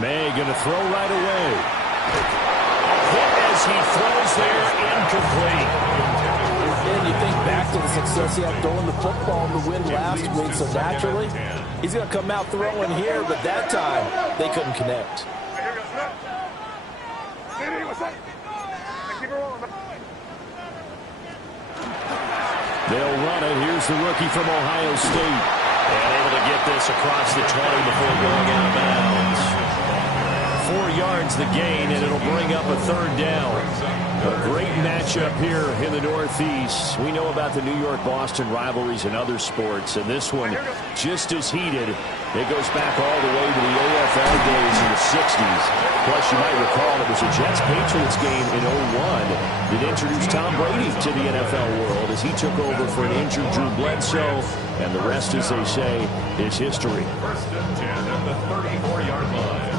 May going to throw right away. A hit as he throws there, incomplete. And you think back to the success he had throwing the football in the win last week, so naturally, he's going to come out throwing here, but that time, they couldn't connect. They'll run it. Here's the rookie from Ohio State. And able to get this across the 20 before going out of bounds. 4 yards the gain, and it'll bring up a third down. A great matchup here in the Northeast. We know about the New York-Boston rivalries in other sports, and this one just as heated. It goes back all the way to the AFL days in the 60s. Plus, you might recall it was a Jets-Patriots game in 01 that introduced Tom Brady to the NFL world as he took over for an injured Drew Bledsoe, and the rest, as they say, is history. First and 10 at the 34-yard line.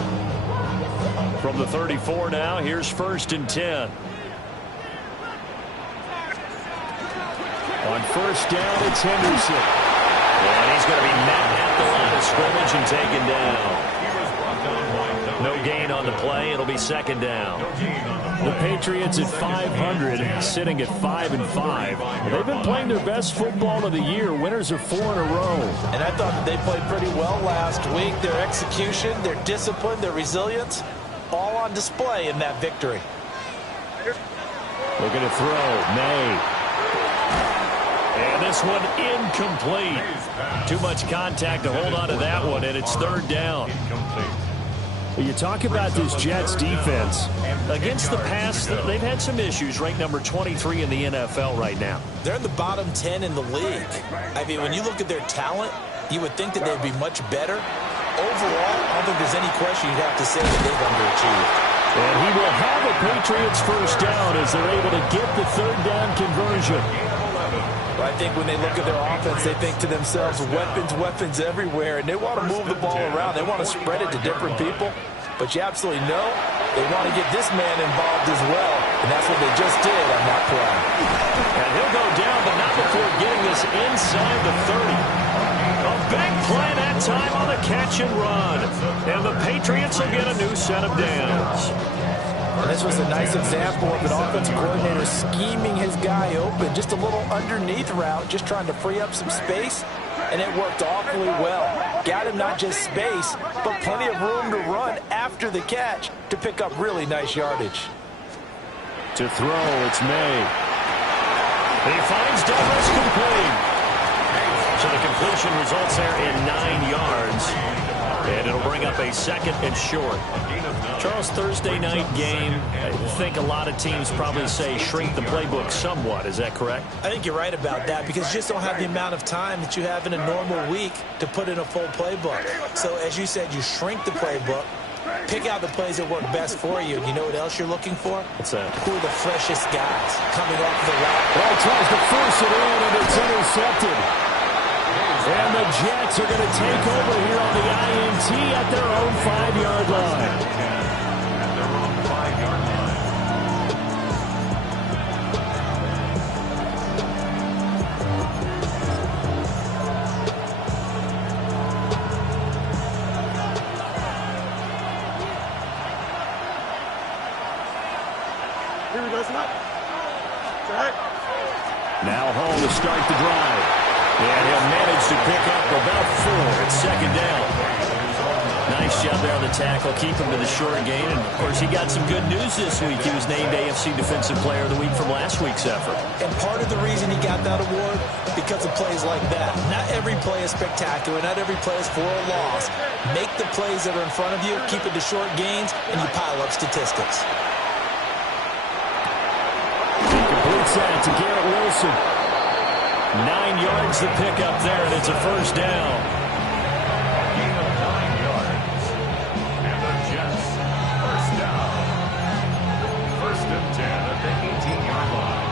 From the 34 now, here's first and 10. On first down, it's Henderson. And he's going to be met at the line of scrimmage and taken down. No gain on the play. It'll be second down. The Patriots at 500, sitting at 5-5. They've been playing their best football of the year. Winners of 4 in a row. And I thought that they played pretty well last week. Their execution, their discipline, their resilience, all on display in that victory. Looking to throw. May. And this one incomplete. Too much contact to hold on to that one, and it's third down. You talk about this Jets defense. Against the pass, they've had some issues. Ranked number 23 in the NFL right now. They're in the bottom 10 in the league. I mean, when you look at their talent, you would think that they'd be much better. Overall, I don't think there's any question you'd have to say that they've underachieved. And he will have a Patriots first down as they're able to get the third down conversion. I think when they look at their offense, they think to themselves, weapons, weapons everywhere, and they want to move the ball around. They want to spread it to different people, but you absolutely know they want to get this man involved as well, and that's what they just did on that play. And he'll go down, but not before getting this inside the 30. A big play that time on the catch and run, and the Patriots will get a new set of downs. And this was a nice example of an offensive coordinator scheming his guy open. Just a little underneath route, just trying to free up some space, and it worked awfully well. Got him not just space, but plenty of room to run after the catch to pick up really nice yardage. To throw, it's May. He finds Douglas complete. So the completion results there in 9 yards. And it'll bring up a second and short. Charles, Thursday night game, I think a lot of teams probably say shrink the playbook somewhat. Is that correct? I think you're right about that because you just don't have the amount of time that you have in a normal week to put in a full playbook. So as you said, you shrink the playbook, pick out the plays that work best for you. You know what else you're looking for? What's that? Who are the freshest guys coming off the route? Well, tries to force it in, and it's intercepted. And the Jets are going to take over here on the INT at their own 5-yard line. Here we go, snap. Now home to start the drive. And he'll manage to pick up about 4. It's second down. Nice job there on the tackle. Keep him to the short gain. And, of course, he got some good news this week. He was named AFC Defensive Player of the Week from last week's effort. And part of the reason he got that award, because of plays like that. Not every play is spectacular. Not every play is for a loss. Make the plays that are in front of you, keep it to short gains, and you pile up statistics. He completes that to Garrett Wilson. 9 yards to pick up there, and it's a first down. Gain of 9 yards. And the Jets, first down. First and 10 at the 18-yard line.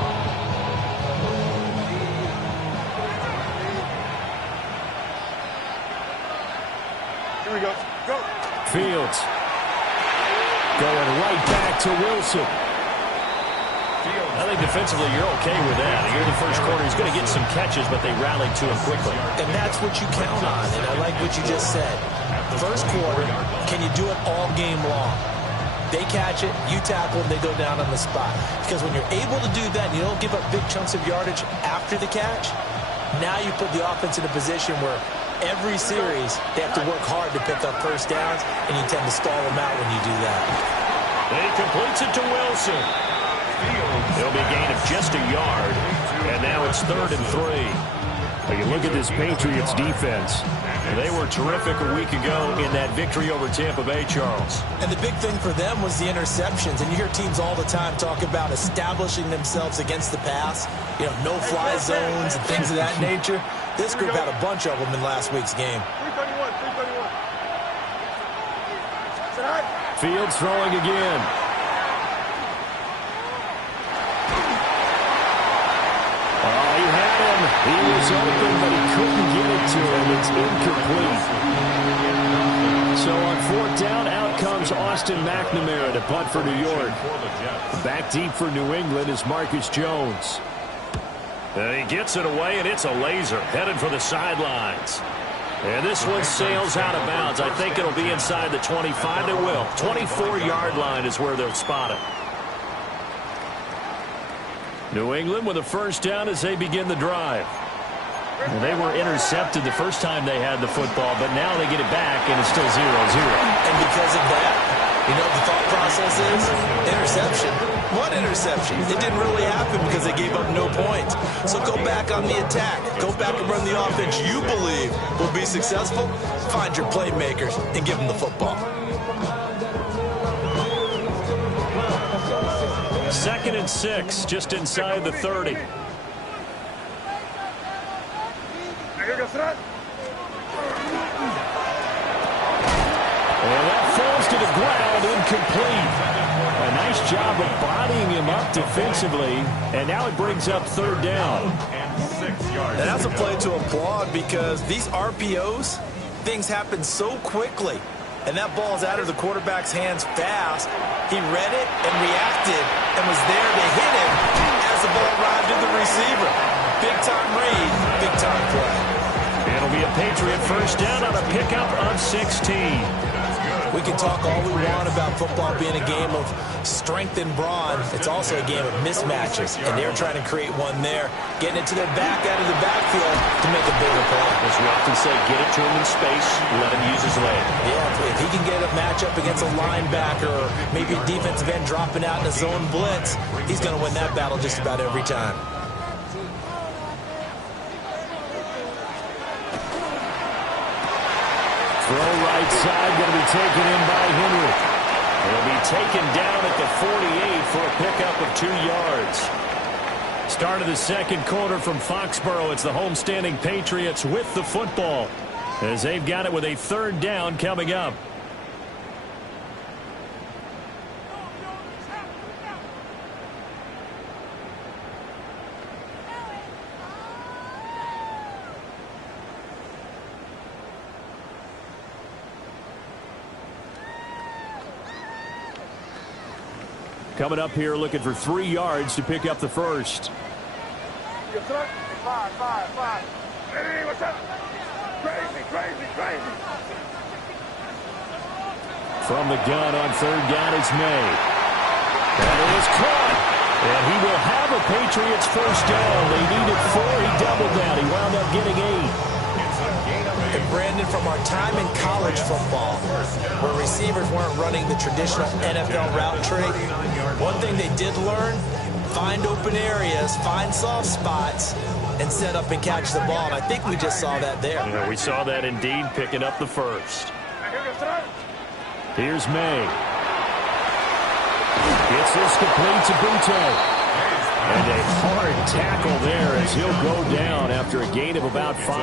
Here we go. Go. Fields going right back to Wilson. I think defensively you're okay with that. You're the first quarter. He's going to get some catches, but they rallied to him quickly. And that's what you count on, and I like what you just said. First quarter, can you do it all game long? They catch it, you tackle them, they go down on the spot. Because when you're able to do that and you don't give up big chunks of yardage after the catch, now you put the offense in a position where every series they have to work hard to pick up first downs, and you tend to stall them out when you do that. He completes it to Wilson. It'll be a gain of just a yard, and now it's 3rd and 3. Well, you look at this Patriots defense. They were terrific a week ago in that victory over Tampa Bay, Charles. And the big thing for them was the interceptions. And you hear teams all the time talk about establishing themselves against the pass, you know, no-fly zones and things of that nature. This group had a bunch of them in last week's game. 331. Fields throwing again. Oh, he had him. He was open, but he couldn't get it to him. It's incomplete. So on 4th down, out comes Austin McNamara to punt for New York. Back deep for New England is Marcus Jones. And he gets it away, and it's a laser headed for the sidelines. And this one sails out of bounds. I think it'll be inside the 25. It will. 24-yard line is where they'll spot it. New England with a first down as they begin the drive. And they were intercepted the first time they had the football, but now they get it back, and it's still 0-0. And because of that, you know what the thought process is? Interception. What interception? It didn't really happen because they gave up no points. So go back on the attack. Go back and run the offense you believe will be successful. Find your playmakers and give them the football. 2nd and 6, just inside the 30. And that falls to the ground, incomplete. A nice job of bodying him up defensively, and now it brings up 3rd down. And that's a play to applaud because these RPOs, things happen so quickly. And that ball's out of the quarterback's hands fast. He read it and reacted and was there to hit him as the ball arrived at the receiver. Big-time read, big-time play. It'll be a Patriot first down on a pickup of 16. We can talk all we want about football being a game of strength and brawn. It's also a game of mismatches, and they're trying to create one there, getting it to their back out of the backfield to make a bigger play. As we often say, get it to him in space, let him use his leg. Yeah, if he can get a matchup against a linebacker or maybe a defensive end dropping out in a zone blitz, he's going to win that battle just about every time. Throw right side, going to be taken in by Henry. He'll be taken down at the 48 for a pickup of 2 yards. Start of the 2nd quarter from Foxborough. It's the homestanding Patriots with the football as they've got it with a 3rd down coming up. Coming up here looking for 3 yards to pick up the first. Five. Hey, what's up? Crazy. From the gun on 3rd down is May. And it is caught. And he will have a Patriots first down. They needed 4. He doubled that. He wound up getting 8. And Brandon, from our time in college football, where receivers weren't running the traditional NFL route tree, one thing they did learn, find open areas, find soft spots, and set up and catch the ball. And I think we just saw that there. Yeah, we saw that indeed, picking up the first. Here's May. Gets this complete to Butte. And a hard tackle there as he'll go down after a gain of about 5.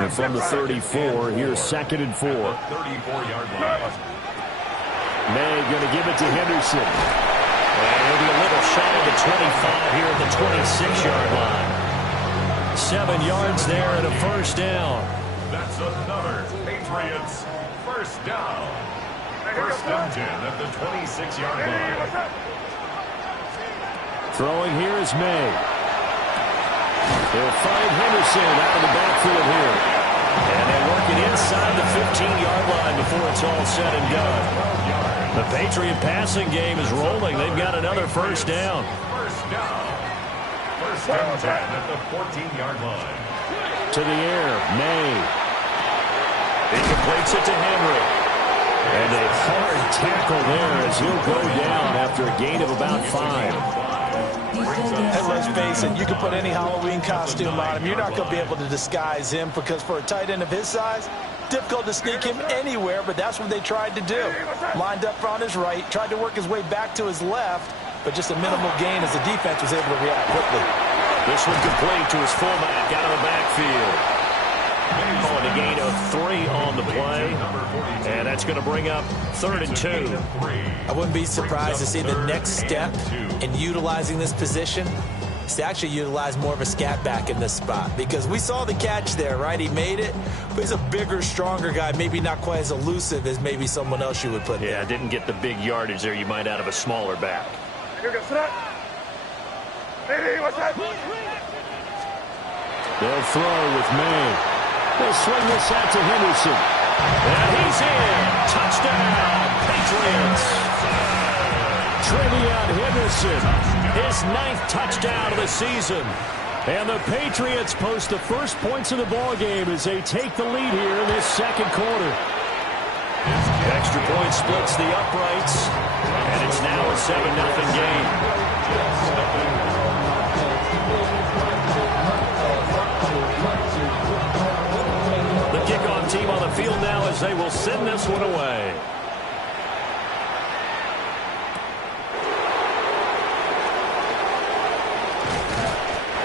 And from the 34, here's 2nd and 4. 34-yard line. May going to give it to Henderson. And he'll be a little shy of the 25 here at the 26-yard line. 7 yards there and a first down. That's another Patriots first down. 1st and 10 at the 26-yard line. Throwing here is May. He'll find Henderson out of the backfield here. And they work it inside the 15-yard line before it's all said and done. The Patriot passing game is rolling. They've got another first down. First down. First and 10 at the 14-yard line. To the air, May. He completes it to Henry. And a hard tackle there as he'll go down after a gain of about 5. And let's face it, you can put any Halloween costume on him. You're not going to be able to disguise him because for a tight end of his size, difficult to sneak him anywhere, but that's what they tried to do. Lined up on his right, tried to work his way back to his left, but just a minimal gain as the defense was able to react quickly. This one complete to his fullback out of the backfield. On a gain of 3 on the play, and that's going to bring up 3rd and 2. I wouldn't be surprised to see the next step in utilizing this position is to actually utilize more of a scat back in this spot, because we saw the catch there, right? He made it, but he's a bigger, stronger guy, maybe not quite as elusive as maybe someone else you would put there. Yeah, didn't get the big yardage there you might out of a smaller back. Here goes, hey, what's that? They'll throw with May. They'll swing this out to Henderson. And he's in. Touchdown, Patriots. Trevion Henderson, his 9th touchdown of the season. And the Patriots post the first points of the ballgame as they take the lead here in this second quarter. Extra point splits the uprights, and it's now a 7-0 game. Kickoff team on the field now as they will send this one away.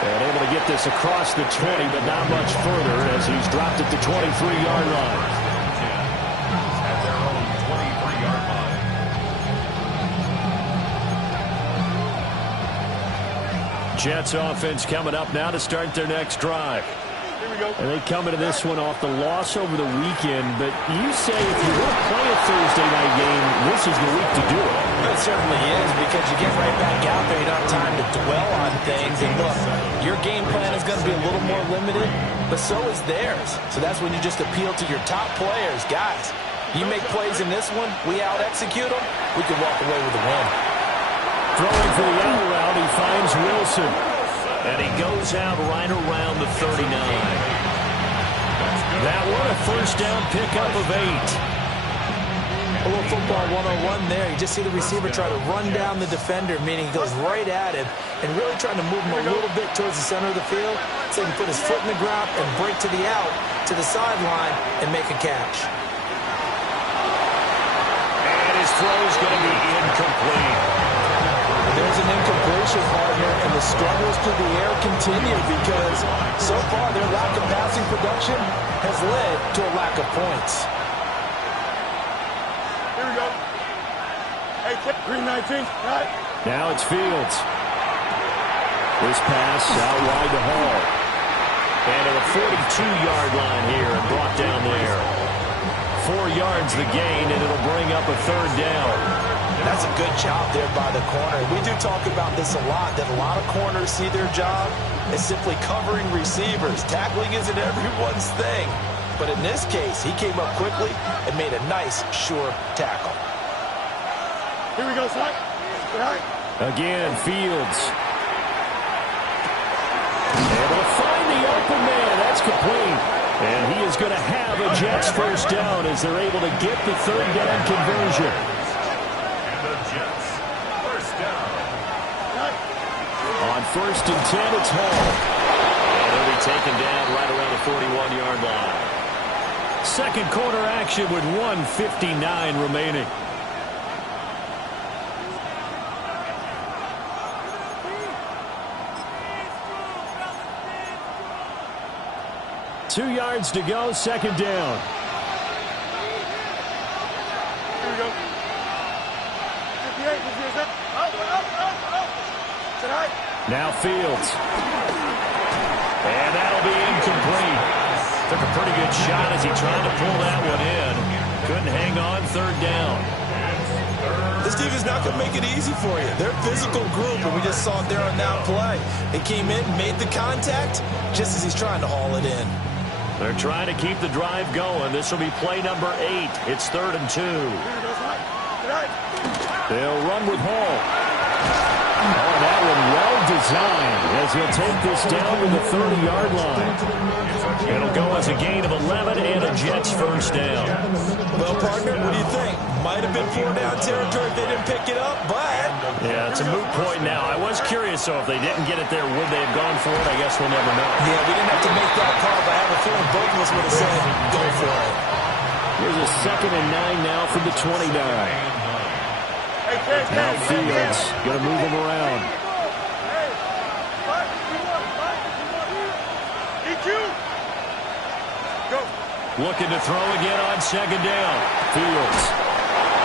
And able to get this across the 20, but not much further as he's dropped it to 23-yard line. At their own 23-yard line. Jets offense coming up now to start their next drive. And they come into this one off the loss over the weekend, but you say if you want to play a Thursday night game, this is the week to do it. It certainly is, because you get right back out there. You don't have time to dwell on things. And look, your game plan is going to be a little more limited, but so is theirs. So that's when you just appeal to your top players. Guys, you make plays in this one, we out-execute them, we can walk away with a win. Throwing for the out route, he finds Wilson. And he goes out right around the 39. That one a first down pickup of 8. A little football 101 there. You just see the receiver try to run down the defender, meaning he goes right at him and really trying to move him a little bit towards the center of the field so he can put his foot in the ground and break to the out, to the sideline, and make a catch. And his throw is going to be incomplete. There's an incompletion, partner, and the struggles through the air continue because so far their lack of passing production has led to a lack of points. Here we go. Hey, green 19, right? Now it's Fields. This pass out wide to Hall. And at the 42-yard line here and brought down there. 4 yards the gain, and it'll bring up a 3rd down. That's a good job there by the corner. We do talk about this a lot, that a lot of corners see their job as simply covering receivers. Tackling isn't everyone's thing. But in this case, he came up quickly and made a nice, sure tackle. Here we go, son. Again, Fields. Able to find the open man. That's complete. And he is going to have a Jets first down as they're able to get the 3rd down conversion. On 1st and 10, it's Hall. And he'll be taken down right around the 41-yard line. Second quarter action with 1:59 remaining. Two yards to go, second down. Here we go. 58, tonight. Now Fields. And that'll be incomplete. Took a pretty good shot as he tried to pull that one in. Couldn't hang on, 3rd down. This defense is not going to make it easy for you. They're a physical group, and we just saw it there on that play. They came in, made the contact, just as he's trying to haul it in. They're trying to keep the drive going. This will be play number 8. It's 3rd and 2. They'll run with Hall. Oh, that one well designed as he'll take this down to the 30-yard line. It'll go as a gain of 11 and a Jets first down. Well, partner, what do you think? Might have been 4-down territory if they didn't pick it up, but... Yeah, it's a moot point now. I was curious, so if they didn't get it there, would they have gone for it? I guess we'll never know. Yeah, we didn't have to make that call, but I have a feeling both of us would have said, go for it. Here's a 2nd and 9 now from the 29. Now Fields going to move him around. Looking to throw again on 2nd down. Fields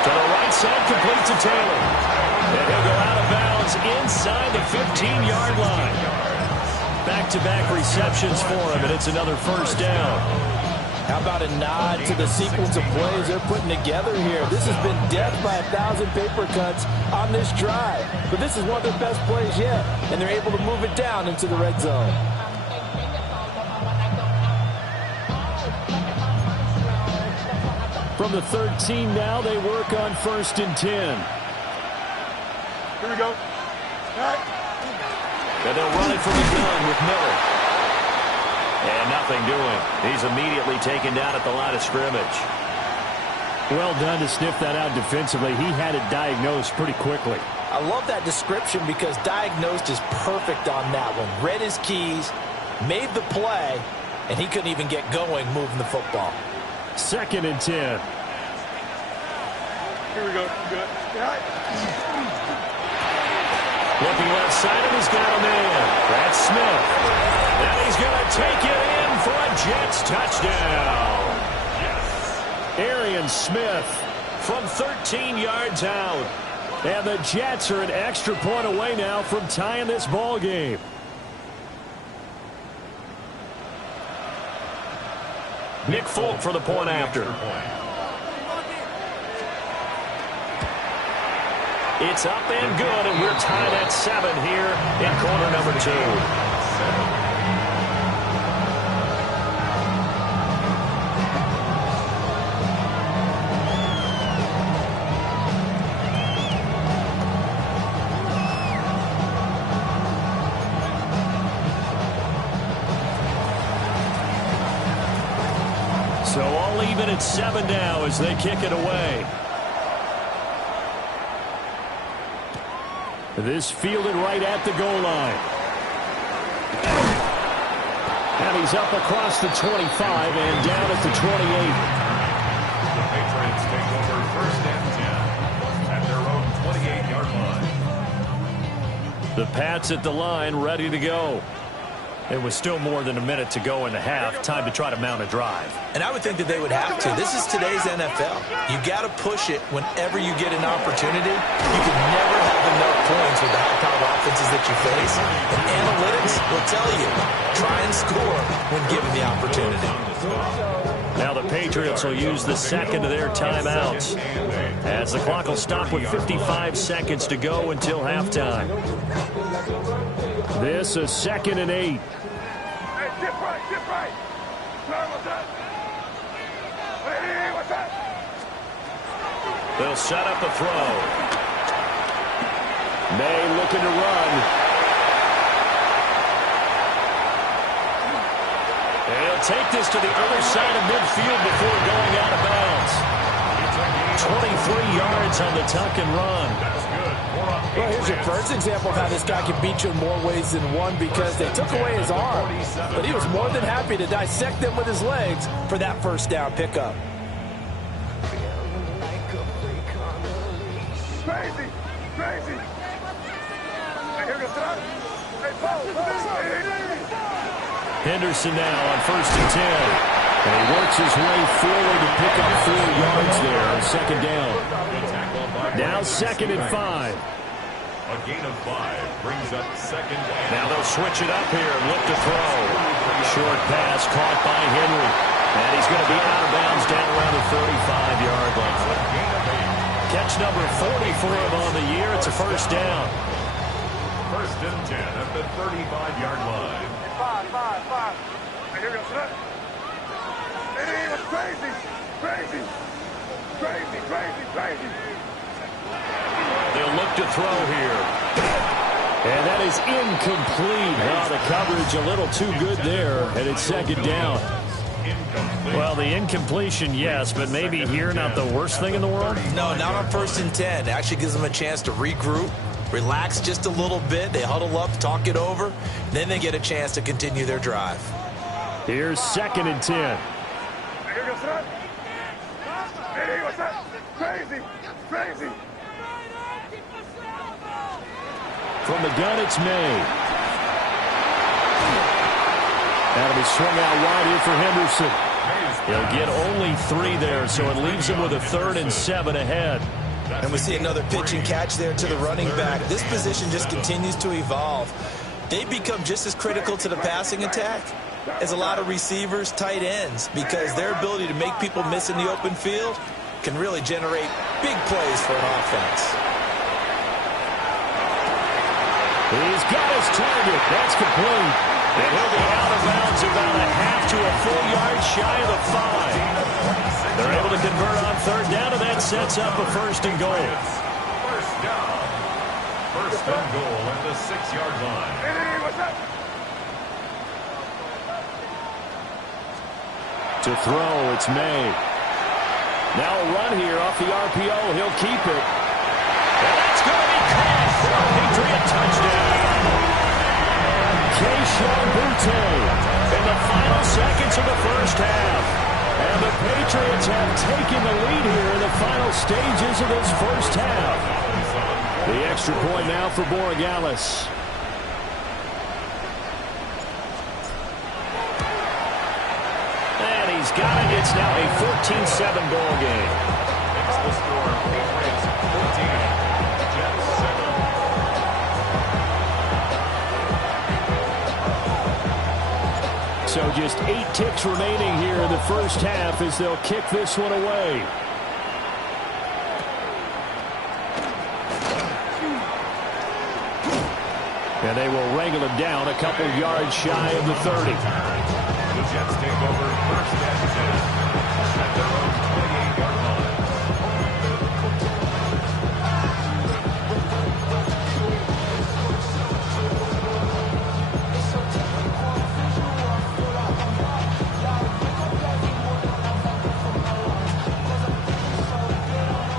to the right side, complete to Taylor. And he'll go out of bounds inside the 15-yard line. Back-to-back receptions for him, and it's another first down. How about a nod to the sequence of plays they're putting together here? This has been death by 1,000 paper cuts on this drive. But this is one of their best plays yet, and they're able to move it down into the red zone. From the 13 now, they work on 1st and 10. Here we go. All right. And they'll run it from the gun with Miller. And nothing doing. He's immediately taken down at the line of scrimmage. Well done to sniff that out defensively. He had it diagnosed pretty quickly. I love that description because diagnosed is perfect on that one. Read his keys, made the play, and he couldn't even get going moving the football. 2nd and 10. Here we go. Good. All right. Looking left side, and he's got a man. That's Smith. And he's going to take it in for a Jets touchdown. Arian Smith From 13 yards out. And the Jets are an extra point away now from tying this ball game. Nick Folk for the point after. It's up and good, and we're tied at 7 here in quarter number 2. So all even at 7 now as they kick it away. This fielded right at the goal line. And he's up across the 25 and down at the 28. The Patriots take over 1st and 10 at their own 28-yard line. The Pats at the line, ready to go. It was still more than a minute to go in the half. Time to try to mount a drive. And I would think that they would have to. This is today's NFL. You got to push it whenever you get an opportunity. You can never have enough points with the high-powered offenses that you face. And analytics will tell you, try and score when given the opportunity. Now the Patriots will use the second of their timeouts as the clock will stop with 55 seconds to go until halftime. This is 2nd and 8. Hey, get right, get right. Sorry, what's that? Hey, what's that? They'll set up a throw. May looking to run. And he'll take this to the other side of midfield before going out of bounds. 23 yards on the tuck and run. Well, here's your first example of how this guy can beat you in more ways than one because they took away his arm, but he was more than happy to dissect them with his legs for that first down pickup. Crazy, crazy. Hey, here goes that. Hey, Paul. Henderson now on 1st and 10. And he works his way forward to pick up 4 yards there on 2nd down. Now 2nd and 5. A gain of 5 brings up 2nd down. Now they'll switch it up here and look to throw. Short pass caught by Henry. And he's going to be out of bounds down around the 35-yard line. Catch number 40 for him on the year. It's a first down. First and 10 at the 35-yard line. Five. Here we go, son. It was crazy. They'll look to throw here. And that is incomplete. Oh, the coverage a little too good there, and it's second down. Well, the incompletion, yes, but maybe here not the worst thing in the world? No, not on first and 10. It actually gives them a chance to regroup, relax just a little bit. They huddle up, talk it over. Then they get a chance to continue their drive. Here's second and 10. Here we go, son. Hey, what's that? Crazy. From the gun, it's May. That'll be swung out wide here for Henderson. He'll get only 3 there, so it leaves him with a 3rd and 7 ahead. And we see another pitch and catch there to the running back. This position just continues to evolve. They become just as critical to the passing attack as a lot of receivers, tight ends, because their ability to make people miss in the open field can really generate big plays for an offense. He's got his target. That's complete. And he'll be out of bounds about a half to a full yard shy of the 5. They're able to convert on 3rd down, and that sets up a 1st and goal. First down. First and goal at the 6-yard line. Hey, what's that? To throw, it's May. Now a run here off the RPO. He'll keep it. And that's going to be caught for a Patriot touchdown. Keyshawn Butte in the final seconds of the first half. And the Patriots have taken the lead here in the final stages of this first half. The extra point now for Borregales. And he's got it. It's now a 14-7 ball game. It's the score. Patriots 14. Jets 7. So just 8 ticks remaining here in the first half as they'll kick this one away. And they will wrangle him down a couple yards shy of the 30. The Jets take over first and 10 at their own 28-yard line.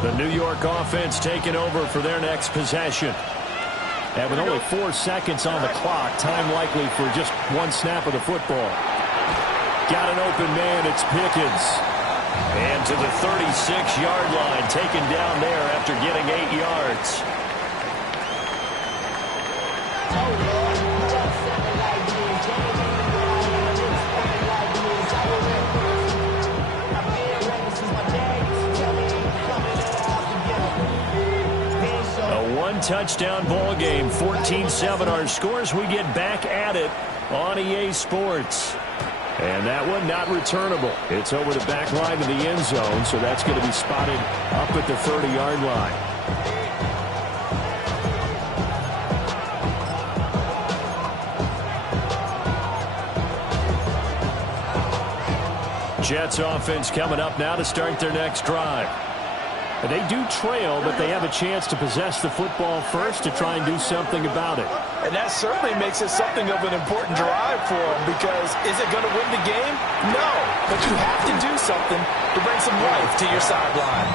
The New York offense taking over for their next possession. And with only 4 seconds on the clock, time likely for just 1 snap of the football. Got an open man, it's Pickens. And to the 36-yard line, taken down there after getting 8 yards. Touchdown ball game, 14-7 our scores. We get back at it on EA Sports. And that one not returnable. It's over the back line of the end zone, so that's going to be spotted up at the 30-yard line. Jets offense coming up now to start their next drive. And they do trail, but they have a chance to possess the football first to try and do something about it. And that certainly makes it something of an important drive for them, because is it going to win the game? No, but you have to do something to bring some life to your sideline.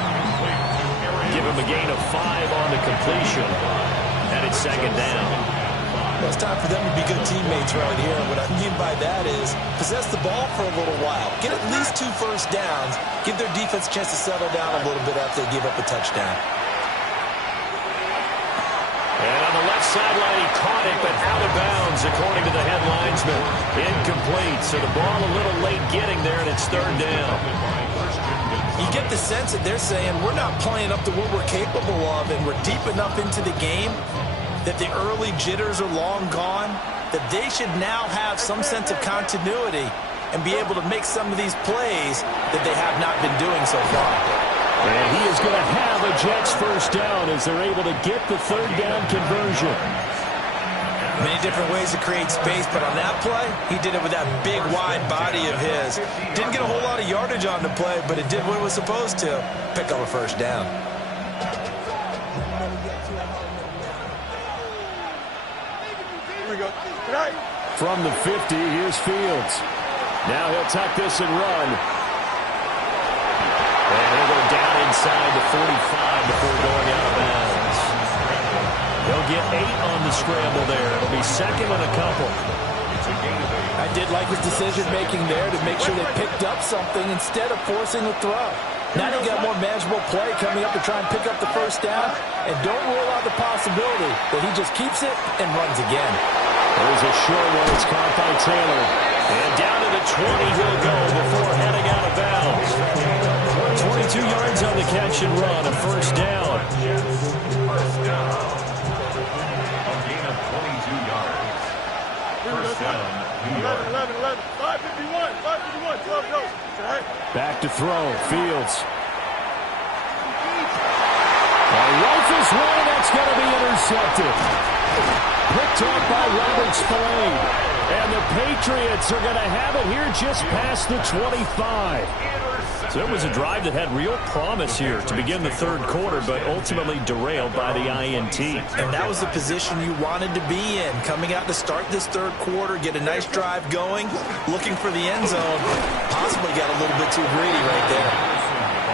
Give him a gain of 5 on the completion, and it's second down. Well, it's time for them to be good teammates right here. And what I mean by that is possess the ball for a little while. Get at least 2 first downs. Give their defense a chance to settle down a little bit after they give up a touchdown. And on the left sideline, he caught it, but out of bounds, according to the head linesman. Incomplete, so the ball a little late getting there, and it's 3rd down. You get the sense that they're saying we're not playing up to what we're capable of, and we're deep enough into the game that the early jitters are long gone, that they should now have some sense of continuity and be able to make some of these plays that they have not been doing so far. And he is going to have a Jets first down as they're able to get the third down conversion. Many different ways to create space, but on that play, he did it with that big, wide body of his. Didn't get a whole lot of yardage on the play, but it did what it was supposed to. Pick up a first down. Here we go. From the 50, here's Fields. Now he'll tuck this and run. And he'll go down inside the 45 before going out of bounds. He'll get 8 on the scramble there. It'll be second and a couple. I did like his decision-making there to make sure they picked up something instead of forcing a throw. Now they got more manageable play coming up to try and pick up the first down. And don't rule out the possibility that he just keeps it and runs again. There's a short one. It's caught by Taylor. And down to the 20 he'll go before heading out of bounds. 22 yards on the catch and run. A first down. First down. A gain of 22 yards. First down, New York. 11, 551, 12 goes. Back to throw. Fields. Rifles one, and that's going to be intercepted. Picked up by Robert Spillane. And the Patriots are going to have it here just past the 25. So it was a drive that had real promise here to begin the third quarter, but ultimately derailed by the INT. And that was the position you wanted to be in. Coming out to start this third quarter, get a nice drive going, looking for the end zone. Possibly got a little bit too greedy right there.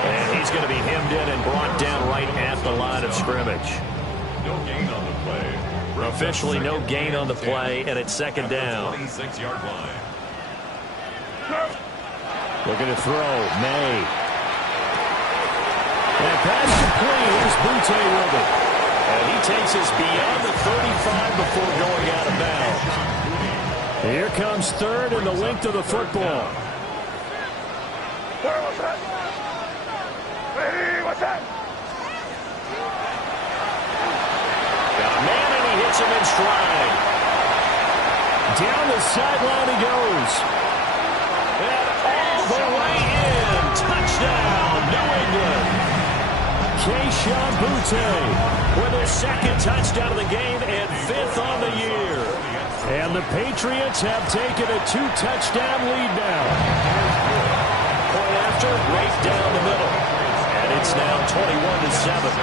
And he's going to be hemmed in and brought down right at the line of scrimmage. No gain on the play. Officially no gain on the play, and it's second down. 26-yard line. Looking to throw. May. And pass complete. Here's Butte with it. And he takes us beyond the 35 before going out of bounds. Here comes third and the length of the football. What's that? Hey, what's that? Got a man, and he hits him in stride. Down the sideline he goes. And all the way in. Touchdown, New England. Keyshawn Butte With his second touchdown of the game and 5th on the year. And the Patriots have taken a 2-touchdown lead now. Point after, right down the middle. And it's now 21-7.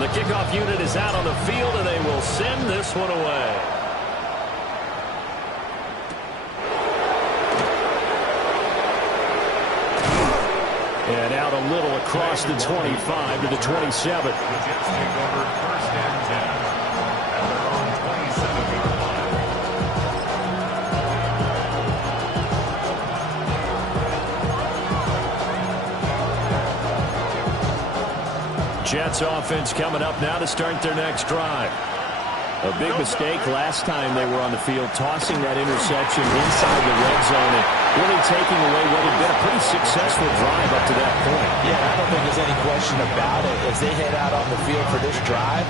The kickoff unit is out on the field, and they will send this one away. And out a little across the 25 to the 27. The Jets take over first and 10 at their own 27-yard line. Jets offense coming up now to start their next drive. A big mistake last time they were on the field, tossing that interception inside the red zone and really taking away what had been a pretty successful drive up to that point. Yeah, I don't think there's any question about it. As they head out on the field for this drive,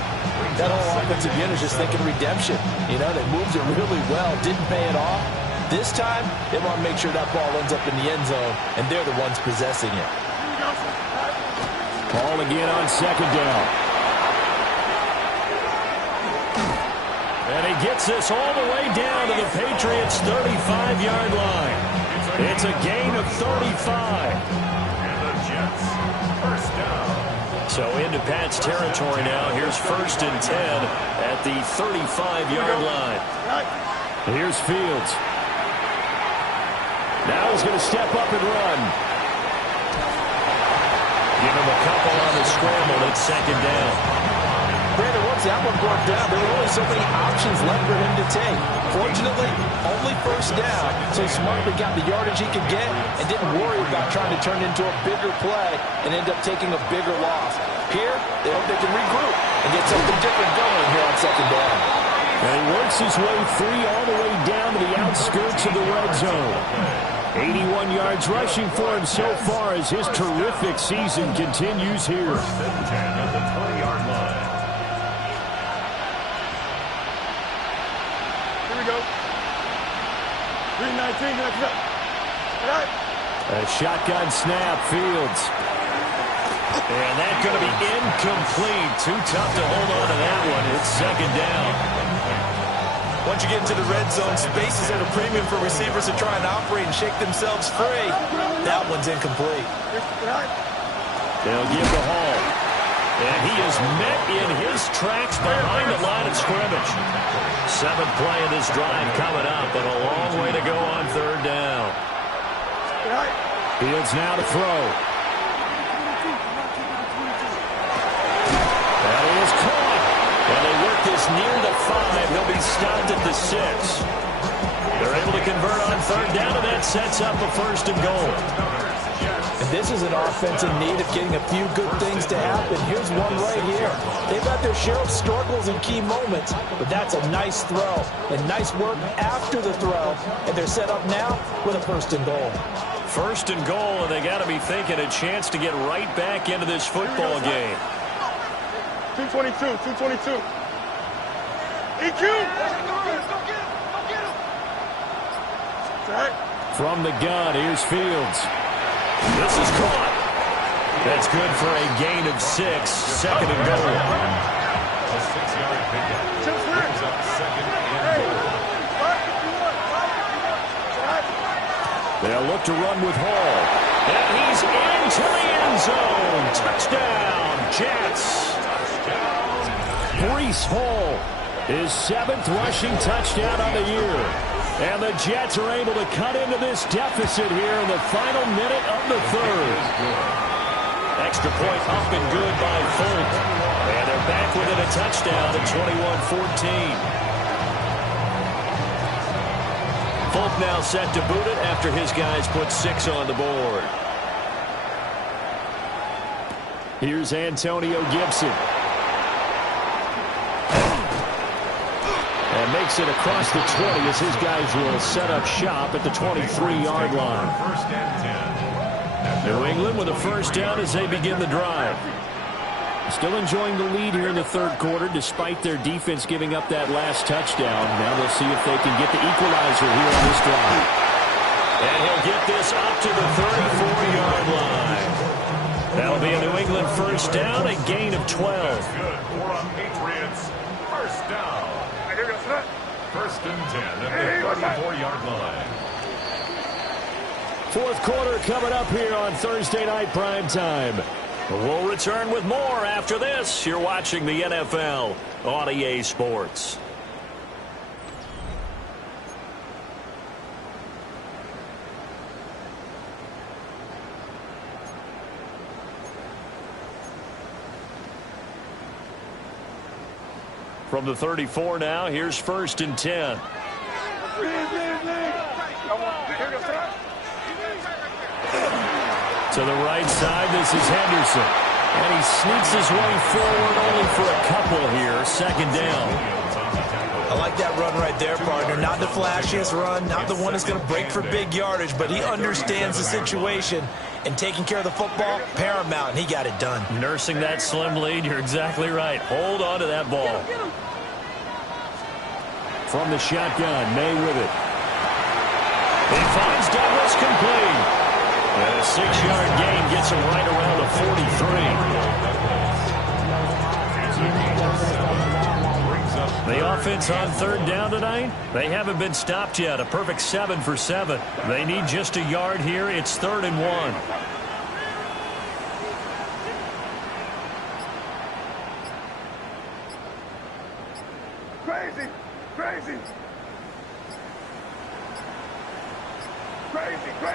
that whole offensive unit is just thinking redemption. You know, they moved it really well, didn't pay it off. This time, they want to make sure that ball ends up in the end zone, and they're the ones possessing it. Ball again on second down. And he gets this all the way down to the Patriots' 35-yard line. It's a gain of 35. And the Jets, first down. So into Pat's territory now. Here's first and 10 at the 35-yard line. Here's Fields. Now he's going to step up and run. Give him a couple on the scramble. It's second down. Brandon, once that one broke down, there were only so many options left for him to take. Fortunately, only first down, so he smartly got the yardage he could get and didn't worry about trying to turn into a bigger play and end up taking a bigger loss. Here, they hope they can regroup and get something different going here on second down. And he works his way free all the way down to the outskirts of the red zone. 81 yards rushing for him so far as his terrific season continues here. First and 10 at the 20-yard line. Here we go. A shotgun snap, Fields. And that's going to be incomplete. Too tough to hold on to that one. It's second down. Once you get into the red zone, space is at a premium for receivers to try and operate and shake themselves free. That one's incomplete. They'll give to Hall. And he is met in his tracks behind the line of scrimmage. Seventh play of this drive coming up, and a long way to go on third down. Fields now to throw. That is caught. And they work this near the 5. He'll be stopped at the 6. They're able to convert on third down, and that sets up a first and goal. And this is an offense in need of getting a few good things to happen. Here's one right here. They've had their share of struggles in key moments, but that's a nice throw and nice work after the throw. And they're set up now with a first and goal. First and goal, and they got to be thinking a chance to get right back into this football game. 222. EQ! From the gun, here's Fields. This is caught. That's good for a gain of 6. Second and goal. A 6-yard pickup. Brings up second and goal. They'll look to run with Hall. And he's into the end zone. Touchdown, Jets. Breece Hall, his 7th rushing touchdown on the year. And the Jets are able to cut into this deficit here in the final minute of the third. Extra point up and good by Folk. And they're back within a touchdown at 21-14. Folk now set to boot it after his guys put 6 on the board. Here's Antonio Gibson. And makes it across the 20 as his guys will set up shop at the 23-yard line. First and 10. New England with a first down as they begin the drive. Still enjoying the lead here in the third quarter despite their defense giving up that last touchdown. Now they'll see if they can get the equalizer here on this drive. And he'll get this up to the 34-yard line. That'll be a New England first down, a gain of 12. That's good for a Patriots first down. First and 10 at the 34-yard line. Fourth quarter coming up here on Thursday Night Primetime. We'll return with more after this. You're watching the NFL on EA Sports. From the 34 now, here's first and 10. To the right side, this is Henderson. And he sneaks his way forward only for a couple here. Second down. I like that run right there, partner. Not the flashiest run, not the one that's going to break for big yardage, but he understands the situation, and taking care of the football, paramount, and he got it done. Nursing that slim lead, you're exactly right. Hold on to that ball. From the shotgun, May with it. He finds Douglas complete. And a 6-yard gain gets him right around the 43. The offense on third down tonight, they haven't been stopped yet. A perfect 7 for 7. They need just a yard here. It's 3rd and 1. Crazy.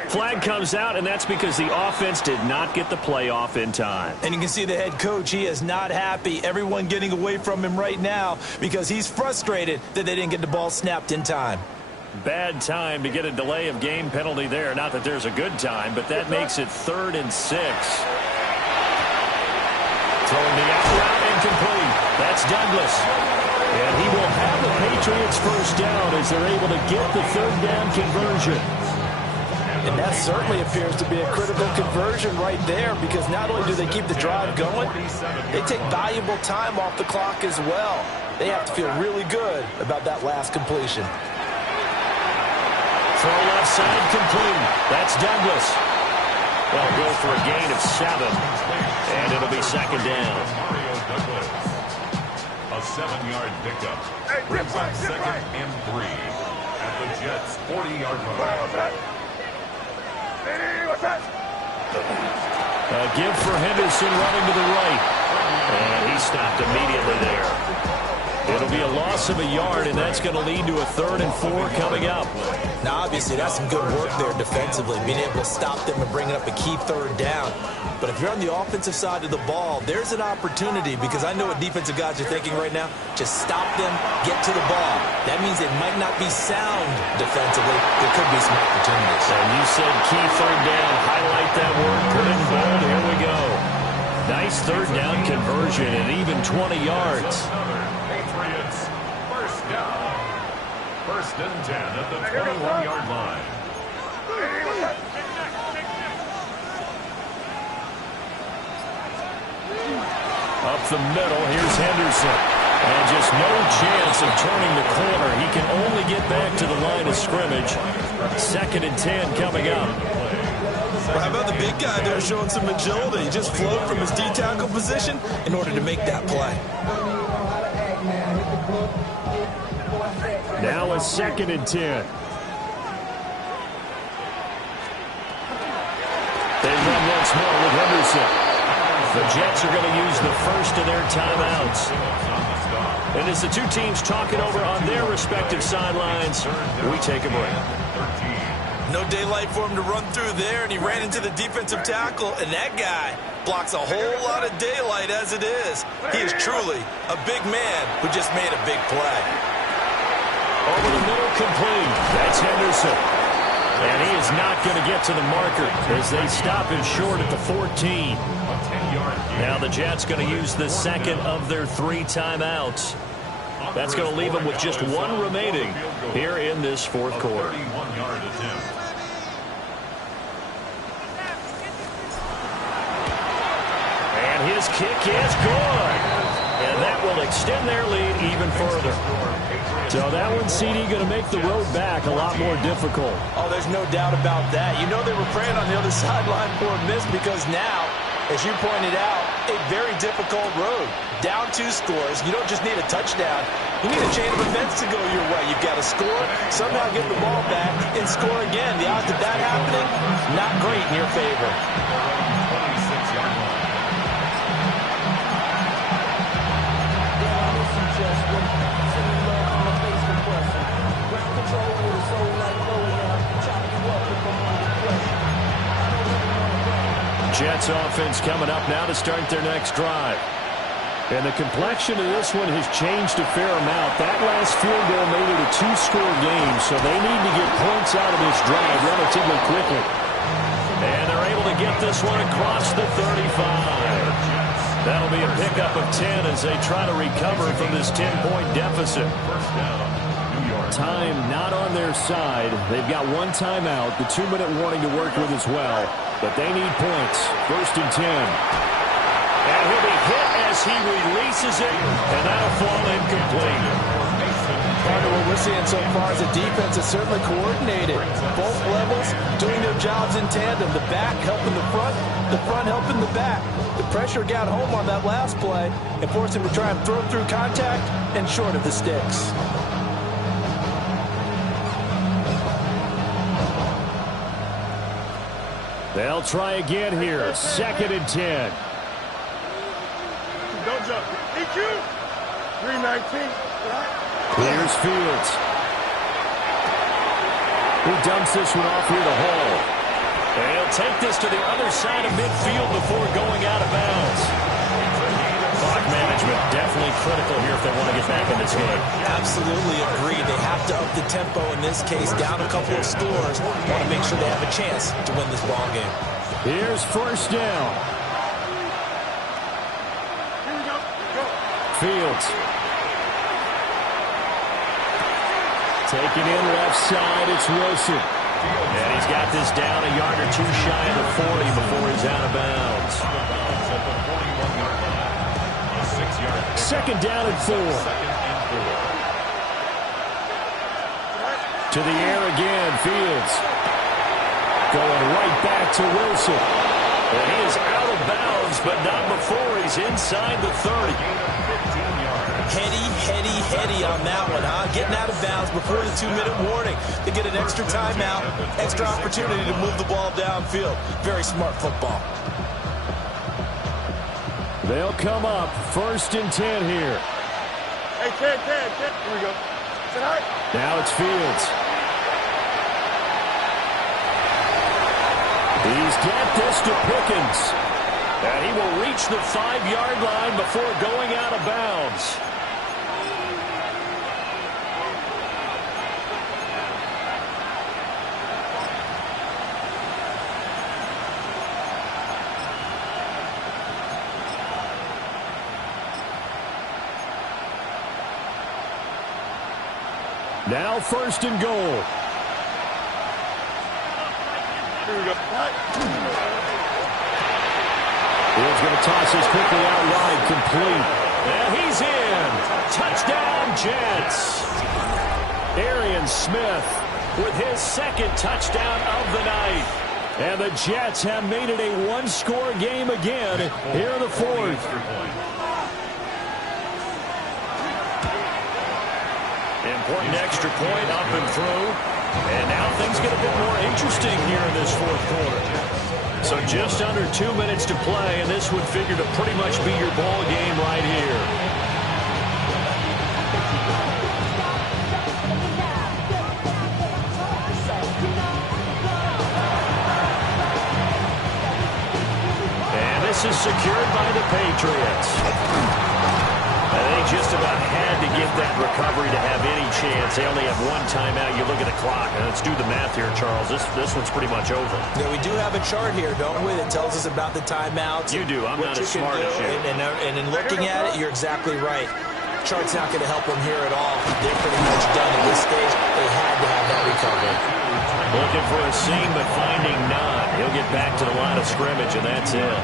Flag comes out, and that's because the offense did not get the play off in time. And you can see the head coach, he is not happy. Everyone getting away from him right now because he's frustrated that they didn't get the ball snapped in time. Bad time to get a delay of game penalty there. Not that there's a good time, but that makes it 3rd and 6. Throwing the out route incomplete. That's Douglas. And he will have the Patriots first down as they're able to get the 3rd down conversion. And that certainly appears to be a critical conversion right there because not only do they keep the drive going, they take valuable time off the clock as well. They have to feel really good about that last completion. throw left side complete. That's Douglas. They'll go for a gain of 7, and it'll be second down. A 7-yard pickup. Brings up second and 3 at the Jets' 40-yard line. A give for Henderson running to the right. And he stopped immediately there. It'll be a loss of a yard, and that's going to lead to a 3rd and 4 coming up. Now, obviously, that's some good work there defensively, being able to stop them and bringing up a key 3rd down. But if you're on the offensive side of the ball, there's an opportunity, because I know what defensive guys are thinking right now. Just stop them, get to the ball. That means they might not be sound defensively. There could be some opportunities. And you said key 3rd down. Highlight that word. Put it in bold. Here we go. Nice 3rd down conversion and even 20 yards. Patriots, first down. 1st and 10 at the 21-yard line. Up the middle, here's Henderson. And just no chance of turning the corner. He can only get back to the line of scrimmage. 2nd and 10 coming up. Well, how about the big guy there showing some agility? He just flowed from his D-tackle position in order to make that play. Now a 2nd and 10. They run once more with Henderson. The Jets are going to use the first of their timeouts. And as the two teams talk it over on their respective sidelines, we take a break. No daylight for him to run through there, and he ran into the defensive tackle, and that guy blocks a whole lot of daylight as it is. He is truly a big man who just made a big play. Over the middle, complete. That's Henderson. And he is not going to get to the marker as they stop him short at the 14. Now the Jets going to use the second of their 3 timeouts. That's going to leave them with just 1 remaining here in this 4th quarter. And his kick is good. And that will extend their lead even further. So that one, CD, going to make the road back a lot more difficult. Oh, there's no doubt about that. You know they were praying on the other sideline for a miss, because now, as you pointed out, a very difficult road. Down 2 scores. You don't just need a touchdown. You need a chain of events to go your way. You've got to score, somehow get the ball back, and score again. The odds of that happening, not great in your favor. Jets offense coming up now to start their next drive. And the complexion of this one has changed a fair amount. That last field goal made it a 2-score game, so they need to get points out of this drive relatively quickly. And they're able to get this one across the 35. That'll be a pickup of 10 as they try to recover from this 10-point deficit. Time not on their side. They've got 1 timeout, the 2-minute warning to work with as well. But they need points. 1st and 10. And he'll be hit as he releases it, and that'll fall incomplete. Part of what we're seeing so far is the defense is certainly coordinated. Both levels doing their jobs in tandem. The back helping the front helping the back. The pressure got home on that last play and forced him to try and throw through contact and short of the sticks. They'll try again here. 2nd and 10. Don't jump. EQ. 319. Here's Fields. He dumps this one off here to Hall. And he'll take this to the other side of midfield before going out of bounds. Clock management definitely critical here if they want to get back in this game. Absolutely agree. They have to up the tempo in this case. Down a couple of scores. Want to make sure they have a chance to win this ball game. Here's 1st down. Fields. Taking in left side, it's Wilson. And he's got this down a yard or 2 shy of the 40 before he's out of bounds. 2nd down and 4. To the air again, Fields. Going right back to Wilson. And he is out of bounds, but not before he's inside the 30. Heady on that one, huh? Getting out of bounds before the 2-minute warning. They get an extra timeout, extra opportunity to move the ball downfield. Very smart football. They'll come up 1st and 10 here. Hey, 10. Here we go. Now it's Fields. He's got this to Pickens. And he will reach the 5-yard line before going out of bounds. Now 1st and goal. Here we go. Fields going to toss this quickly out wide, complete. And he's in. Touchdown, Jets. Arian Smith with his 2nd touchdown of the night. And the Jets have made it a one-score game again here in the 4th. Important extra point up and through. And now things get a bit more interesting here in this 4th quarter. So just under 2 minutes to play, and this would figure to pretty much be your ball game right here. And this is secured by the Patriots. They just about had to get that recovery to have any chance. They only have one timeout. You look at the clock, and let's do the math here, Charles. This one's pretty much over. Yeah, we do have a chart here, don't we, that tells us about the timeouts. You do. I'm not as smart as you. And in looking at it, you're exactly right. Chart's not going to help them here at all. They're pretty much done at this stage. They had to have that recovery. Looking for a seam, but finding none. He'll get back to the line of scrimmage, and that's it.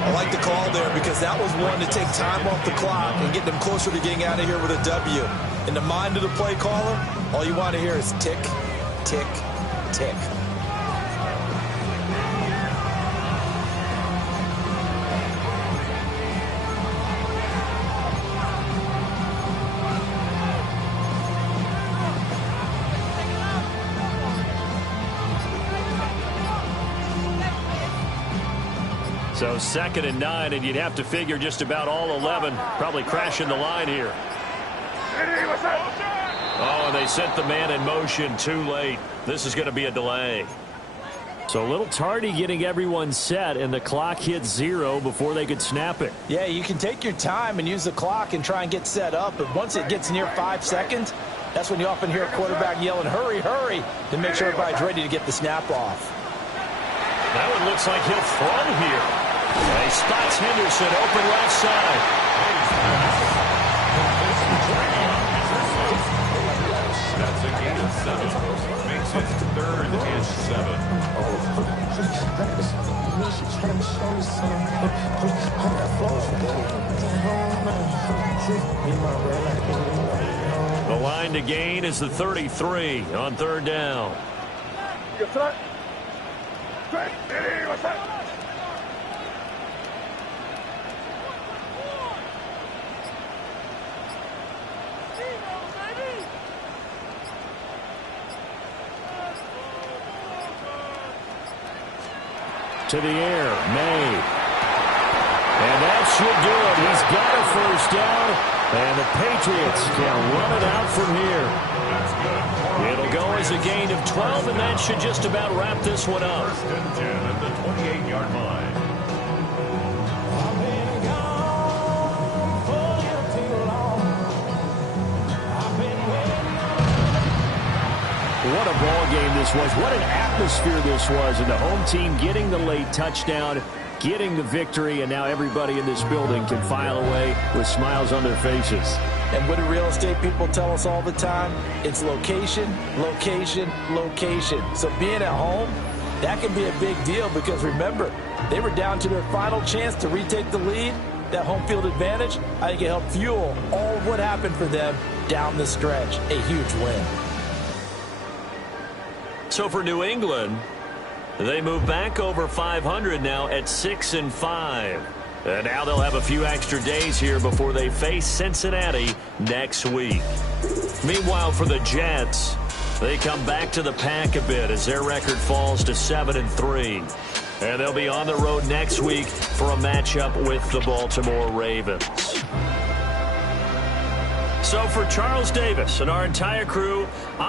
I like the call there because that was one to take time off the clock and get them closer to getting out of here with a W. In the mind of the play caller, all you want to hear is tick, tick, tick. So 2nd and 9, and you'd have to figure just about all 11 probably crashing the line here. Oh, and they sent the man in motion too late. This is going to be a delay. So a little tardy getting everyone set, and the clock hit 0 before they could snap it. Yeah, you can take your time and use the clock and try and get set up, but once it gets near 5 seconds, that's when you often hear a quarterback yelling, hurry, hurry, to make sure everybody's ready to get the snap off. That one looks like he'll throw here. And he spots Henderson open left side. That's a gain of 7. Makes it 3rd and 7. The line to gain is the 33 on 3rd down. To the air, May. And that should do it. He's got a 1st down, and the Patriots can run it out from here. It'll go as a gain of 12, and that should just about wrap this one up. 1st and 10 at the 28-yard line. What a ball game this was. What an atmosphere this was. And the home team getting the late touchdown, getting the victory, and now everybody in this building can file away with smiles on their faces. And what do real estate people tell us all the time? It's location, location, location. So being at home, that can be a big deal because remember, they were down to their final chance to retake the lead. That home field advantage, I think it helped fuel all of what happened for them down the stretch. A huge win. So for New England, they move back over 500 now at 6-5. And now they'll have a few extra days here before they face Cincinnati next week. Meanwhile, for the Jets, they come back to the pack a bit as their record falls to 7-3. And they'll be on the road next week for a matchup with the Baltimore Ravens. So for Charles Davis and our entire crew,